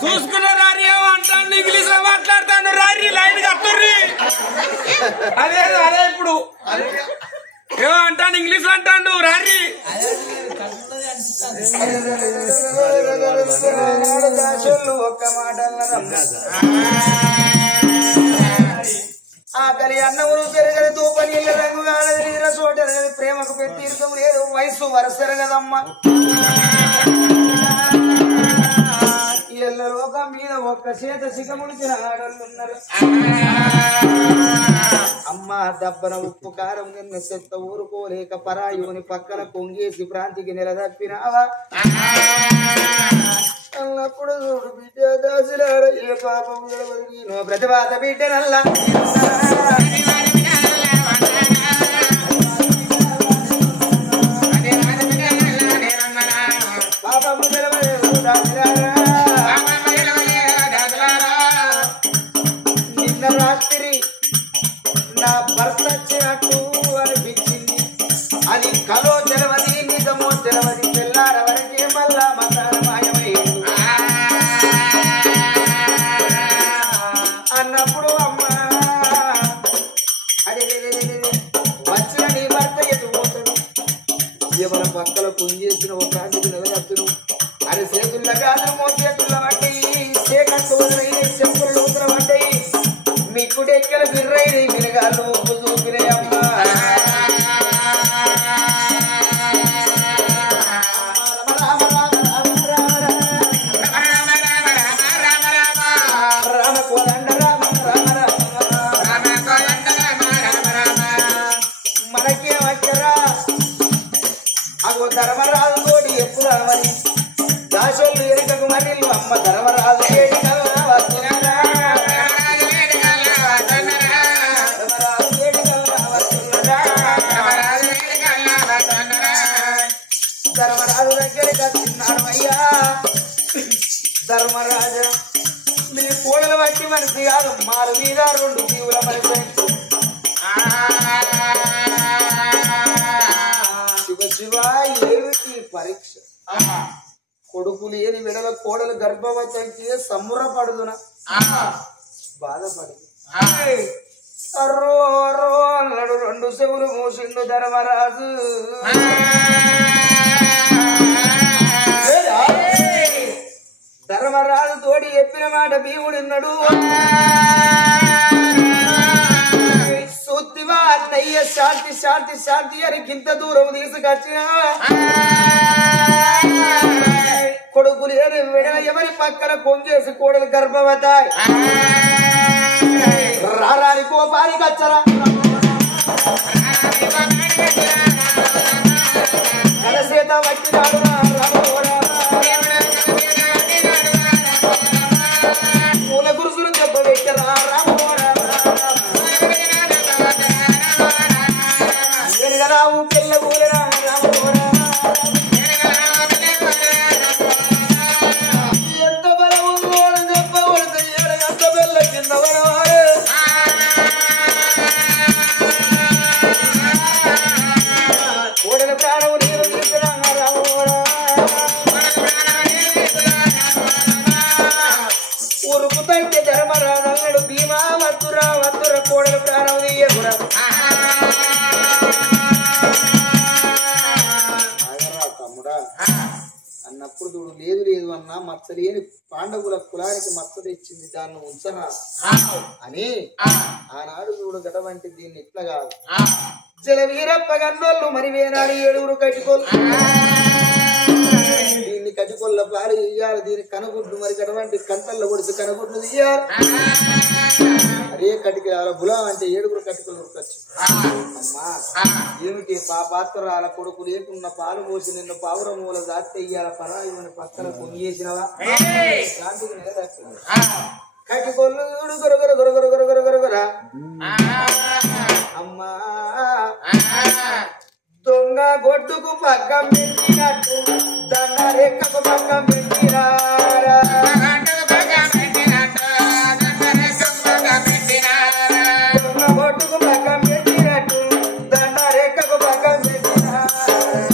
చూసుకున్న రారి ఏమంటాను ఇంగ్లీష్ లో మాట్లాడతాను రారి లైన్ కట్టుర్రి అదే అదే ఇప్పుడు ఏమో అంటాను ఇంగ్లీష్ లో అంటాను రారి ఒక్క మాట ఆకలి అన్నములు పెరగదు తూప నీళ్ళ రంగు కాలదు నీళ్ళ చోటరగదు ప్రేమకు పెట్టిర్థం లేదు వయసు వరసరగదమ్మ ఎల్ల లోకం మీద ఒక్క చేత సిగముడిచిన ఆడోళ్ళు ఉన్నారు అమ్మ దబ్బన ఉప్పు కారం నిన్న చెత్త ఊరుకోలేక పరాయుని పక్కన కొంగేసి ప్రాంతికి నిలదప్పినావా అన్నప్పుడు చూడు బిడ్డ దాసులార ఏ పాపం నేను ప్రతిపాద బిడ్డనల్లా పాపము తెలవలేదు దాసులారా నిన్న రాత్రి నా భర్త వచ్చినట్టు అనిపించింది అది కలో తెలవది నిజమో తెలవది తెల్లార వరకే మళ్ళా మతాల మాయమైంది అన్నప్పుడు అమ్మ అదే వచ్చిన నీ భర్త ఎత్తుపోతాడు ఎవరి పక్కల పొంగేసిన ఒక ప్రాంతికి నిలదత్తును అది చేతుల్లో కాదు మోచేతుల్లో పడ్డాయి సేకట్టు వదిలైన చెప్పులు లోతుల పడ్డాయి మిక్కుడెక్కల బిర్రైన మిరగాళ్ళు ఉప్పు చూపినాయి అమ్మ ధర్మరాజు తోటి ఎప్పుడు రావాలి దాసోళ్ళు ఎరుకకు మరిళ్ళు అమ్మ ధర్మరాజు ధర్మరాజు దగ్గరికి వచ్చిన్నాడు అయ్యా ధర్మరాజ మీ కోడలు బట్టి మనిషి కాదు మారు మీద 2 జీవుల మనిషి శివ ఏమిటి పరీక్ష కొడుకు లేని విడల కోడలు గర్భవతి అయితే సంబరపడుదున బాధపడి అర్రో అర్రో అన్నాడు 2 చెవులు మూసిండు ధర్మరాజు ధర్మరాజు తోడి చెప్పిన మాట భీముడున్నాడు సూత్తివా అన్నయ్య శాంతి శాంతి శాంతి అని గింత దూరం తీసుకొచ్చిన కొడుకులు ఎవరి పక్కన కొంగేసి కోడలు గర్భవతాయి రారాని కోపానికి వచ్చరా కలసేత వచ్చినాడు మూల గురుసులు దెబ్బ పెట్టరా రాము పిల్ల ఊరరా ఎంత బలము దెబ్బ కొడితే ఎంత బెల్ల కింద పడవాడు కోడల ప్రాణం నీరు తీసుకురా రామోరా ఊరుకు తంటే ధర్మరాజు అన్నాడు భీమా వద్దురా వద్దురా కోడల ప్రాణం తీయకురా అన్నప్పుడు చూడు లేదు లేదు అన్నా మచ్చలేని పాండవుల కులానికి మచ్చ తెచ్చింది దాన్ని ఉంచరా అని ఆనాడు చూడు గడవంటి దీన్ని ఇట్లా కాదు జల వీరప్ప గన్నోళ్ళు మరి వేనాడు 7 కటికోళ్ళు దీన్ని కటికొల్ల పాలు ఇయ్యాలి దీని కనుగుడ్లు మరి గడవంటి కంతల్లో కొడిసి కనుగుడ్లు తీయాలి అదే కటికల బులం అంటే 7 కటికలు ఉరకొచ్చు అమ్మా ఏమిటి పాపాత్రాల కొడుకు లేకున్న పాలు పోసి నిన్ను పావుర మూల దాస్తే ఇయ్యాల పరాయుని పక్కన పొంగేసినవా శాంతికి నిలదచ్చింది కటికొల్లు గొరగొర గొరగొర గొరగొర గొరగొర అమ్మా దొంగ గొడ్డుకు పక్కం పెట్టినట్టు దండ రెక్కకు పక్కం పెట్టినారా దొంగ గొడ్డుకు పక్కం పెట్టినట్టు దండ రెక్కకు పక్కం పెట్టినారా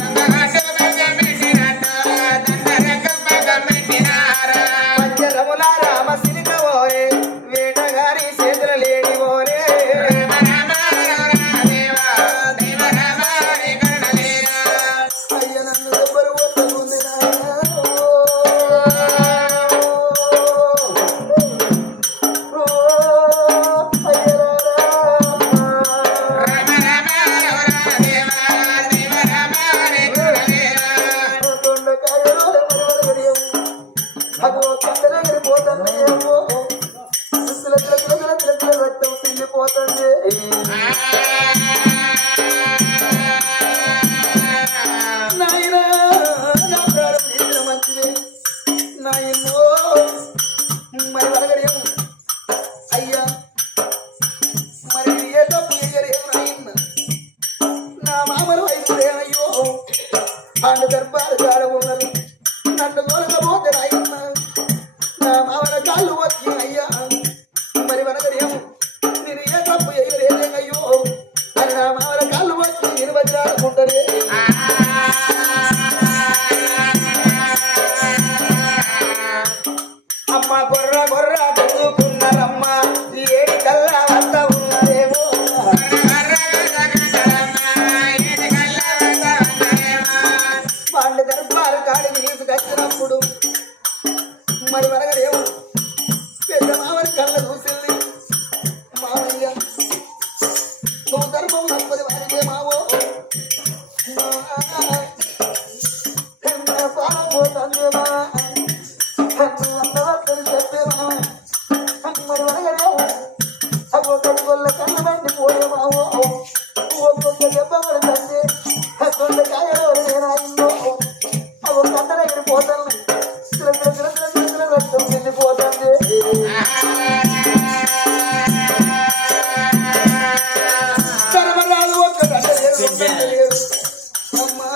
వెళ్ళిపోతుంది నాయనా నా ప్రారంభించిన మంచిదే నాయనో మరి వరగరేము అయ్యా మరి ఏ తప్పు చేయలేదు నాయన నా మామలు వైద్యుడేమయ్యో అండ్ దర్బారు కాడ ఉన్నది నన్ను తోలకపోతే నాయన నా మామల కాళ్ళు వచ్చి అయ్యా మరి వరగరేము నేను ఏ తప్పు చేయలేదయ్యో అని నా మామల కాళ్ళు వచ్చి నేను వచ్చాడుకుంటారే అమ్మ గొర్ర గొర్ర చదువుకున్నారమ్మ ఏడి కల్లా వద్ద ఉన్నారేమో వాళ్ళ దర్బారు కాడి తీసుకొచ్చినప్పుడు మరి వరగరేమో పెద్ద మామని కళ్ళ చూసింది మామయ్య నువ్వు ధర్మం తప్పది వారికే మావో పాపం పోతుందేమా చెప్పేమా మరి వరగరేమో ఒక్కొక్క గొల్ల కళ్ళ బండి పోయేమావో ఒక్కొక్క దెబ్బ పడుతుంది దొండకాయలో నేనాయిందో ఒక కట్టలు ఎగిరిపోతాను రక్తం వెళ్ళిపోతుంది ధర్మరాజు ఒక్క కట్టలేదు అమ్మా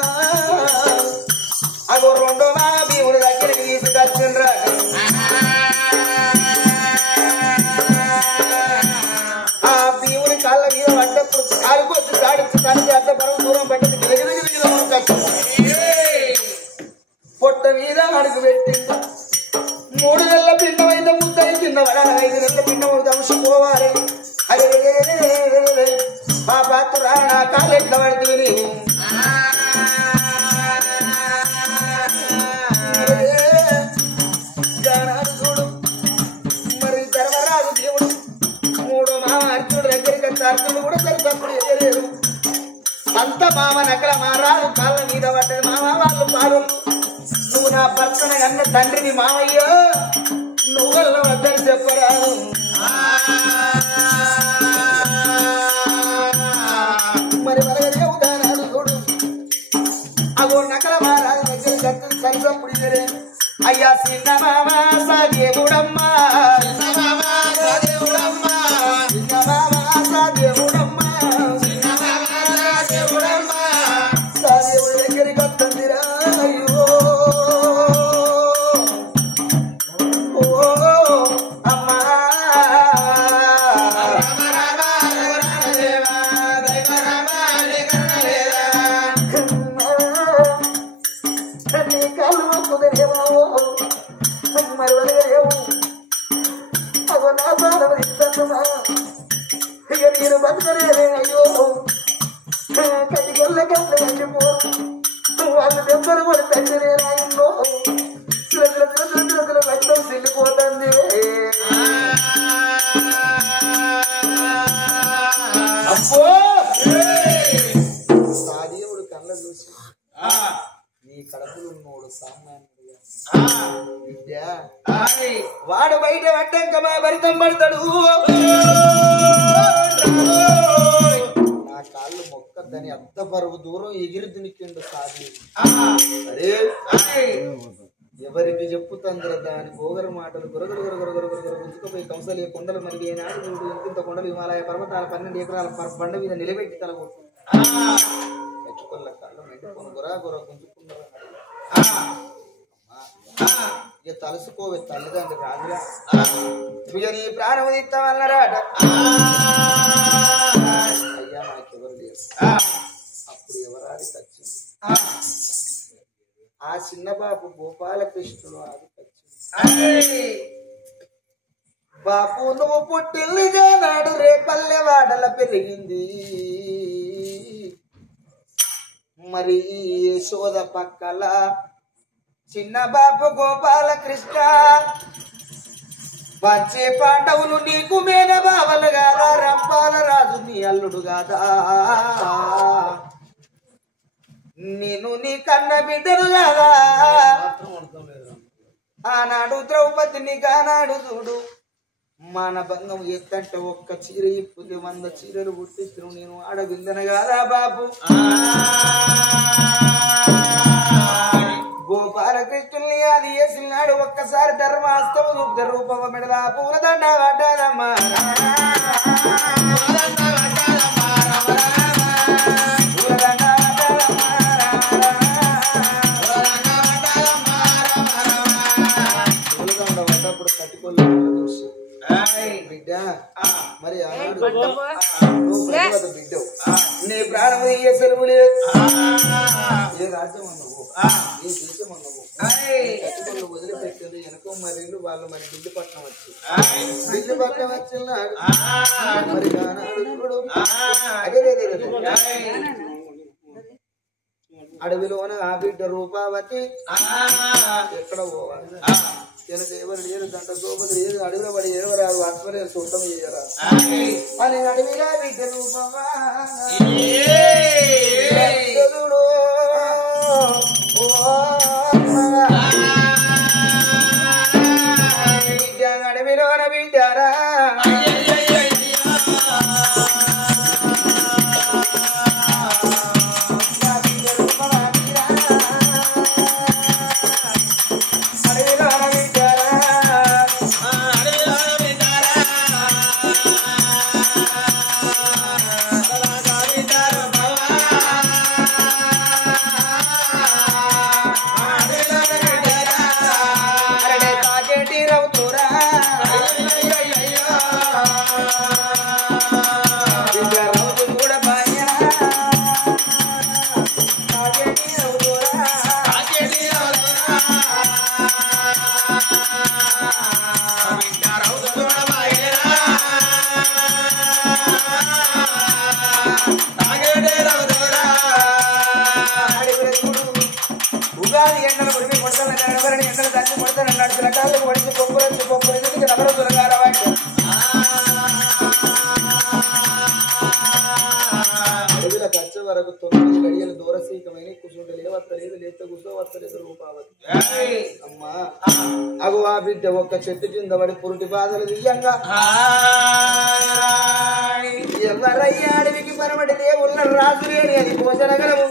అదో రెండో మా భీముడి దగ్గరికి తీసుకొచ్చిండ్రా ఆ భీముడి కాళ్ళ మీద పడ్డప్పుడు కాలికొచ్చి కాడిచ్చి కాడికి అంత పరువు దూరం పడ్డది పొట్ట మీద అడుగు పెట్టి 3 నెలల పిండమైతే ముద్దయి తిన్నవరా 5 నెలల పిండం దంచుకోవాలి అరే మా పాత్ర నా కాళ్ళు ఎట్లా పడుతుంది నీవు చూడు మరి ధర్మరాజు దేవుడు 3 మామ అర్జునుడు దగ్గరికి అర్జునుడు కూడా సరితప్పుడు వేయలేదు అంత మామ నకల మారాలు కాళ్ళ మీద పడ్డది మామ వాళ్ళు పాలు నువ్వు నా భర్తన కన్న తండ్రిని మామయ్యో నువ్వెల్ల వద్దని చెప్పరాదు మరి మనగనే ఉదాహరణలు చూడు అగో నకల మారాలు దగ్గర గట్టలు సరిసప్పుడు ఇదే అయ్యా చిన్న మామ సాదేవుడమ్మా చిన్న మామ సాదేవుడమ్మా సాదేవుడి దగ్గరికి వస్తుందిరా అయ్యో అమ్మా నీ కాళ్ళు కుదరేమో మరి వదిలేమో అగో నా బాధ ఇస్తాను ఇక నేను బతకలేదే అయ్యో కటికెళ్ళ గంట వెళ్ళిపో వాళ్ళు దెబ్బలు కూడా తగ్గలే రాయిందో రక్తం సిల్లిపోతుంది అబ్బో సాదేవుడు కళ్ళ చూసి నీ కడుపులు ఉన్నోడు సామాన్యుడుగా విద్య వాడు బయట పడ్డాక మా భరితం పడతాడు నా కాళ్ళు మొక్కద్దని అంత పరువు దూరం ఎగిరి దునికిండు సాది అరే ఎవరికి చెప్పుతందర దాని గోగర మాటలు గురగరు గురగరు గురగరు గుంజుకుపోయి కంసలే కొండలు మరి ఏనాడు చూడు ఇంత కొండలు హిమాలయ పర్వతాల 12 ఎకరాల బండ మీద నిలబెట్టి తలగొట్టు మెచ్చుకొల్ల కాళ్ళు మెండుకొని గురా గుర గుంజుకున్నారు ఇక తలుసుకోవే తల్లిదండ్రి రాజుగా ఇక నీ ప్రాణం ఇస్తామన్నారాట అయ్యా నాకెవరు లేదు అప్పుడు ఎవరాడికి వచ్చింది ఆ చిన్న బాబు గోపాలకృష్ణుడు ఆదికొచ్చింది బాపు నువ్వు పుట్టిల్లిగా నాడు రేపల్లె వాడల పెరిగింది మరి యశోద పక్కల చిన్న బాపు గోపాలకృష్ణ వచ్చే పాండవులు నీకు మేన బావలు కాదా రంపాల రాజు నీ అల్లుడు కాదా నేను నీ కన్న బిడ్డను కాదా ఆనాడు ద్రౌపదిని కానాడు చూడు మన భంగం ఎత్తంటే ఒక్క చీర ఇప్పుది 100 చీరలు పుట్టించు నేను ఆడవిల్లన కాదా బాబు గోపాలకృష్ణుల్ని అది వేసినాడు ఒక్కసారి ధర్మాస్తవ దుగ్ధ రూపమ మెడల పూలదండ పడ్డాదమ్మా బిడ్డ మరి బిడ్డ నీ ప్రాణం ఏ సెలవు లేదు ఏ రాజ్యం అన్నవు ఏ దేశం అన్నవు కట్టుకోలు వదిలిపెట్టేది వెనకో మరి వాళ్ళు మరి బిల్లుపట్నం వచ్చినాడు మరి నాడు అడవిలోన ఆ బిడ్డ రూపావతి ఎక్కడ పోవాలి వెనక ఎవరు లేరు దంట సోపతి లేదు అడవిలో పడి ఎవరారు ఆత్మరేరు సొంతం చేయరా అని అడవిలో బిడ్డ రూపమా అడవిలోన బిడ్డారా వరకు 9 గడియలు దూరసీకమైన కూర్చుంటే లేవత్తలేదు లేత కూర్చోవత్తలేదు రూపావతి అమ్మా అగు ఆ బిడ్డ ఒక్క చెట్టు కింద పడి పురుటి బాధలు దియ్యంగా ఎవరయ్యా అడవికి పరమటి దేవుళ్ళ రాజులేని అది భోజనగలము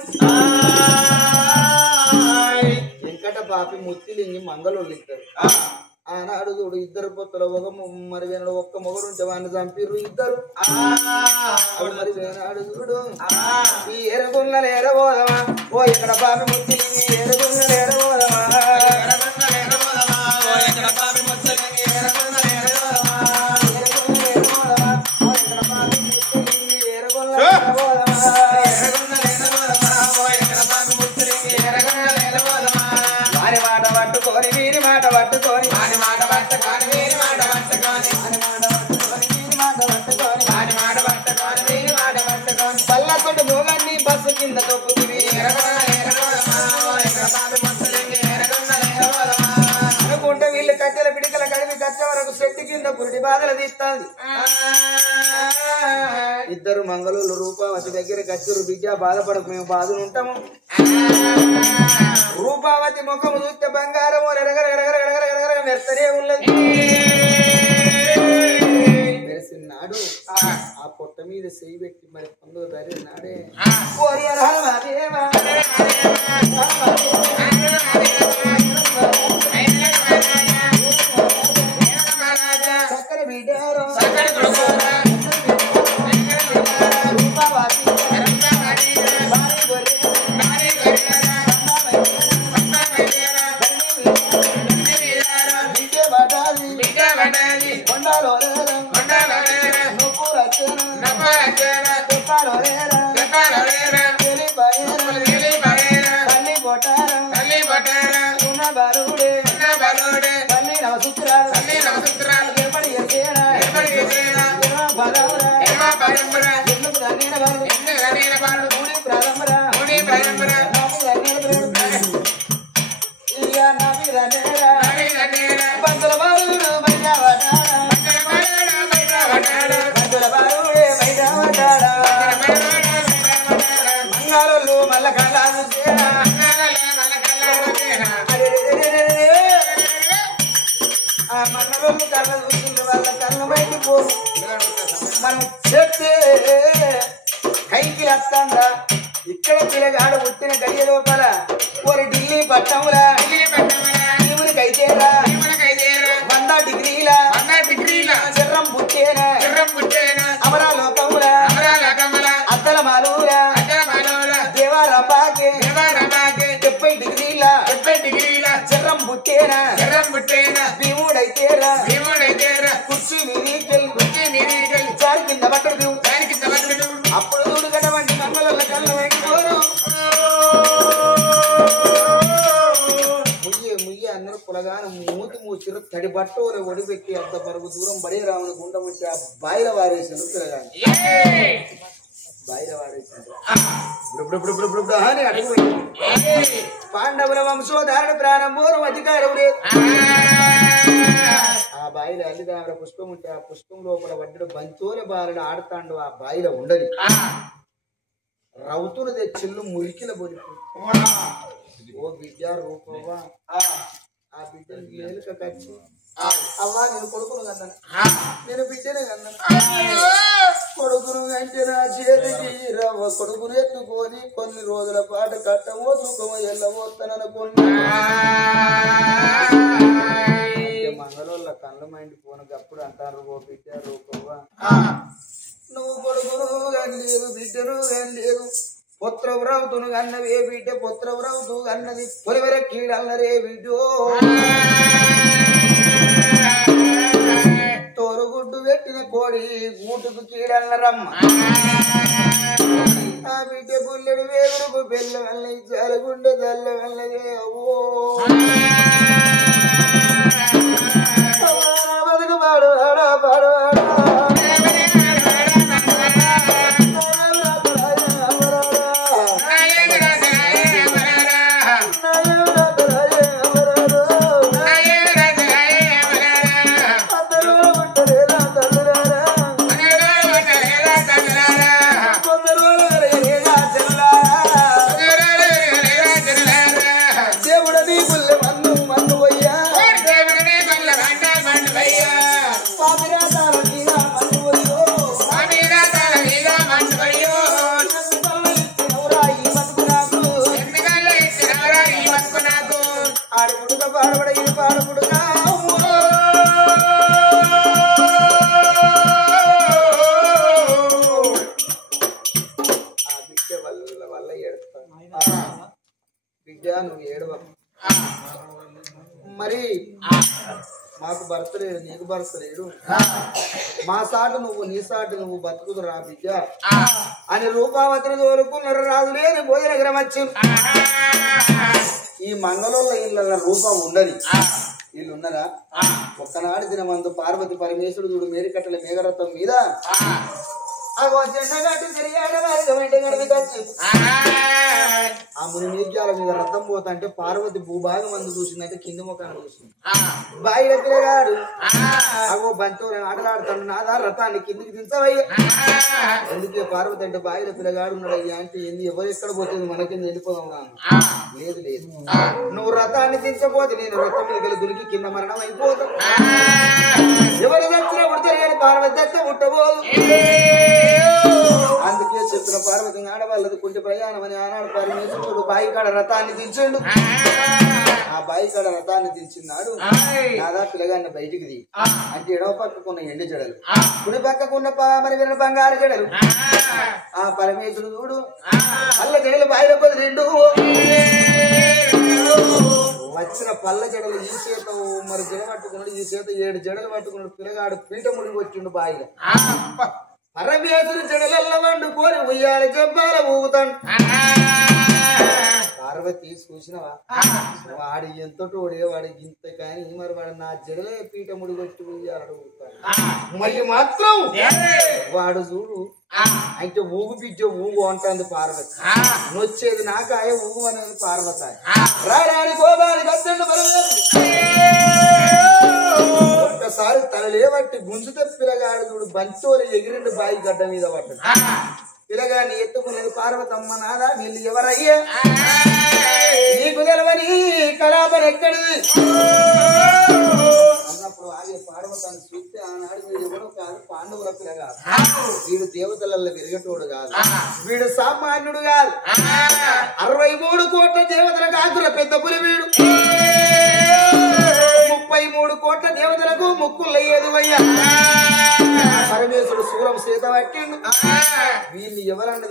వెంకట పాపి ముత్తిలింగి మంగళోళ్ళిస్తారు ఆనాడు చూడు ఇద్దరు పొత్తుల ఒక మరి వేనాడు ఒక్క మొగడుంటే వాడిని చంపిర్రు ఇద్దరు మరి వేనాడు చూడు ఈ ఎరుగుళ్ళ ఎరబోదమా ఓ ఇక్కడ పాపి ముత్తిలింగి ఎరుగుళ్ళ ఎరబోదమా వీరి మాట పట్టుకొని పల్లకొట్టు భోగాన్ని బస్సు కింద తొక్కుతుంది అనుకుంటే వీళ్ళు కట్టెల పిడికల కడిపి కచ్చే వరకు చెట్టు కింద పురిటి బాధలు తీస్తుంది ఇద్దరు మంగళూరు రూపావతి దగ్గర కచ్చరు బిడ్డ బాధపడకు మేము బాధలు ఉంటాము రూపావతి ముఖము చూస్తే బంగారము మెత్తనే ఉన్నది మెరిసినాడు ఆ పొట్ట మీద చేయి పెట్టి మరి పొందో ధరి నాడే చక్కర బిడ్డారో కళ్ళ కళ్ళ మనం చేస్తే కైకి వస్తాందా ఇక్కడ పిల్లగాడు పుట్టిన గడియ లోపల ఒక ఢిల్లీ పట్టంలా నీవునికైతేరా 100 డిగ్రీల చిర్రం పుట్టేనా అమరాలోకములా అద్దల మాలూరా దేవారబాగే 70 డిగ్రీల చిర్రం పుట్టేనా భీముడైతేరా కుర్చీ నీకెళ్ళి చారి కింద పట్టడు అప్పుడు చూడు కనవంటి మంగళ కళ్ళ వెండిపోరు ముయ్య అందరూ పులగాన మూచిరు తడి బట్టోలు ఒడిపెట్టి అంత పరుగు దూరం బడే రాముని గుండ వచ్చి ఆ బాయిల వారేసారు పిలగాని బాయిల వారేసారు అని అడుగు పాండవుల వంశోధారణ ప్రారంభోరు అధికారం లేదు ఆ బాయిలో అల్లిద ఆవిడ పుష్పం ఉంటే ఆ పుష్పం లోపల వడ్డడు బంతోల బాలను ఆడుతాండు ఆ బాయిలో ఉండదు రౌతులు తెచ్చిళ్ళు మురికిల బొరికి ఓ బిడ్డ రూపవ్వా ఆ బిడ్డని మేలుక కచ్చి అవ్వా నేను కొడుకును కన్నాను నేను బిడ్డనే కన్నాను కొడుకును అంటే నా చేతికి రవ్వ కొడుకును ఎత్తుకొని కొన్ని రోజుల పాటు కట్టమో సుఖమో ఎల్లబోతాననుకున్నా మంగళోళ్ళ కళ్ళ మైండ్ పోనకప్పుడు అంటారు ఓ బిడ్డ రూపవ్వా నువ్వు కొడుకును కానీ లేదు బిడ్డను కానీ లేదు పుత్రవ్రతును కన్నవే బిడ్డ పుత్రవ్రతు కన్నది పొలివెర కీడల్లరే బిడ్డో తోరుగుడ్డు పెట్టిన కోడి గూటుకు కీడల్లరమ్మ ఆ బిడ్డ గుల్లెడు వేగుడుకు బెల్ల వల్ల జలగుండె జల్ల వల్లదే ఓ బతుకు పాడువాడా పాడువాడా మరి మాకు భర్త లేడు నీకు భర్త లేడు మా సాటు నువ్వు నీ సాటు నువ్వు బతుకుదు రా బిడ్డ అని రూపావతిని తోలుకున్నారు రాజు లేని భోజనగరం వచ్చింది ఈ మంగళోళ్ళ ఇళ్ళ రూపం ఉండదు వీళ్ళు ఉన్నారా ఒక్కనాడు దినమందు పార్వతి పరమేశ్వరుడు చూడు మేరికట్టల మేఘరథం మీద ఆ ముని మీర్యాల మీద రథం పోతాంటే పార్వతి భూభాగం అందు చూసిందంటే కింది ముఖాన్ని చూసింది బాయిల పిల్లగాడు అగో బంతో ఆటలాడుతాడు నాదా రథాన్ని కిందికి దించవయ్యా ఎందుకే పార్వతి అంటే బాయిల పిల్లగాడు ఉన్నాడు అయ్యా అంటే ఏంది ఎవరు ఎక్కడ పోతుంది మనకింద వెళ్ళిపోదాం రాను లేదు లేదు నువ్వు రథాన్ని దించపోతే నేను రథం మీద వెళ్ళి దురికి కింద మరణం అయిపోతావు ఎవరు దచ్చిన ఉడతారు కానీ పార్వతి దచ్చ ఉట్టబోదు అందుకే చెప్పిన పార్వతి ఆడవాళ్ళది కుంటి ప్రయాణం అని ఆనాడు పరమేశ్వరుడు బాయి కాడ రథాన్ని దించండు ఆ బాయి కాడ రథాన్ని దించినాడు నాదా పిల్లగాన్ని బయటికి ది అంటే ఎడవ పక్కకున్న ఎండు జడలు కుడి పక్కకున్న మరి విన బంగారు జడలు ఆ పరమేశ్వరుడు చూడు పల్ల జడలు బాయిలో రెండు వచ్చిన పల్ల జడలు ఈ చేత మరి జడ పట్టుకున్నాడు ఈ చేత 7 జడలు పట్టుకున్నాడు పిల్లగాడు పీట ముడికి వచ్చిండు బాయిలో పరమేశ్వరుడు జడలల్ల వండుకొని ఉయ్యాల జబ్బాల ఊగుతాడు పార్వతి చూసినవా వాడు ఎంతటోడే వాడు ఇంత కానీ మరి వాడు నా జడలే పీట ముడిగొట్టి ఉయ్యాడు మళ్ళీ మాత్రం వాడు చూడు అంటే ఊగు బిడ్డ ఊగు అంటుంది పార్వతి నొచ్చేది నాకాయ ఊగు అనేది పార్వతి రాని కోపానికి వద్దండి ఒక్కసారి తనలేబట్టి గుంజుతే పిల్లగాడు చూడు బంచోలు ఎగిరిండు బాయి గడ్డ మీద పడ్డాడు పిల్లగాడిని ఎత్తుకునేది పార్వతమ్మ నాదా వీళ్ళు ఎవరయ్యా నీకు తెలవని కళాపన ఎక్కడిది అన్నప్పుడు భార్య పార్వతాన్ని చూస్తే ఆనాడు వీడు ఎవరో కాదు పాండవుల పిల్ల కాదు వీడు దేవతలలో విరగటోడు కాదు వీడు సామాన్యుడు కాదు 63 కోట్ల దేవతలకు ఆకుల పెద్ద పులి వీడు 33 కోట్ల దేవతలకు ముక్కులయ్యేది వయ్యా పరమేశ్వరుడు శూలం సీత పట్టిండు వీళ్ళు ఎవరన్నా